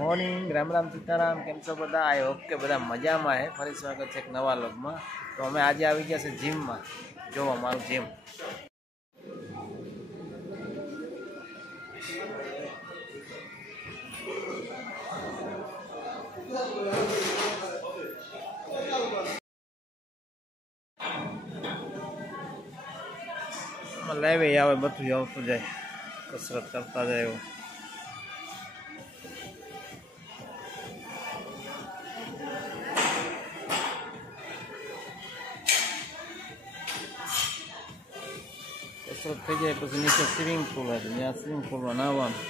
Morning Ram Ram Sitaram केम छो बधा। I hope के बधा मजा में है। फरी स्वागत है एक नवा व्लॉग में। तो अमे आज आई गया से जिम में। जो अमारू जिम लाइव आवे बधुं आवतुं जाए, कसरत करता जाए। कसरत थी जाए पछी नीचे स्विमिंग पूल है, ત્યાં સ્વિમિંગ પૂલમાં નાહવાનું।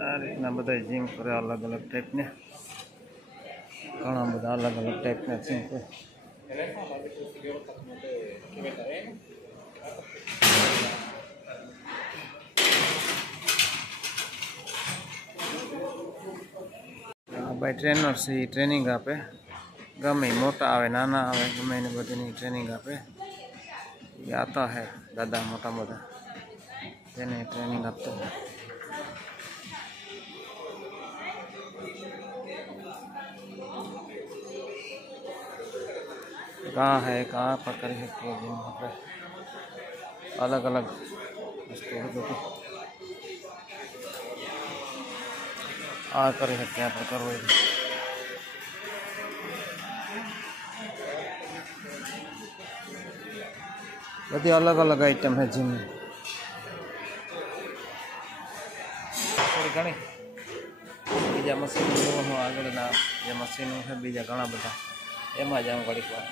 आ रीतना बधा जिम करे, अलग अलग टाइप ने घणा बधा अलग अलग टाइप ने जिम करे। भाई ट्रेनर से ट्रेनिंग आपे, गमे मोटा आवे नाना आवे गमे ने बधानी ट्रेनिंग आपे। ये आता है दादा मोटा मोटा तेने ट्रेनिंग आपतो। कहाँ है कहाँ पर कर सकते हैं जिम पर अलग अलग वस्तु आ कर सकते हैं करो। बड़ी अलग अलग आइटम है जिम में। थोड़ी घनी बीजा मशीन आगे ना जे मशीन है बीजा घना बधा एम जाऊँ घड़ी बार।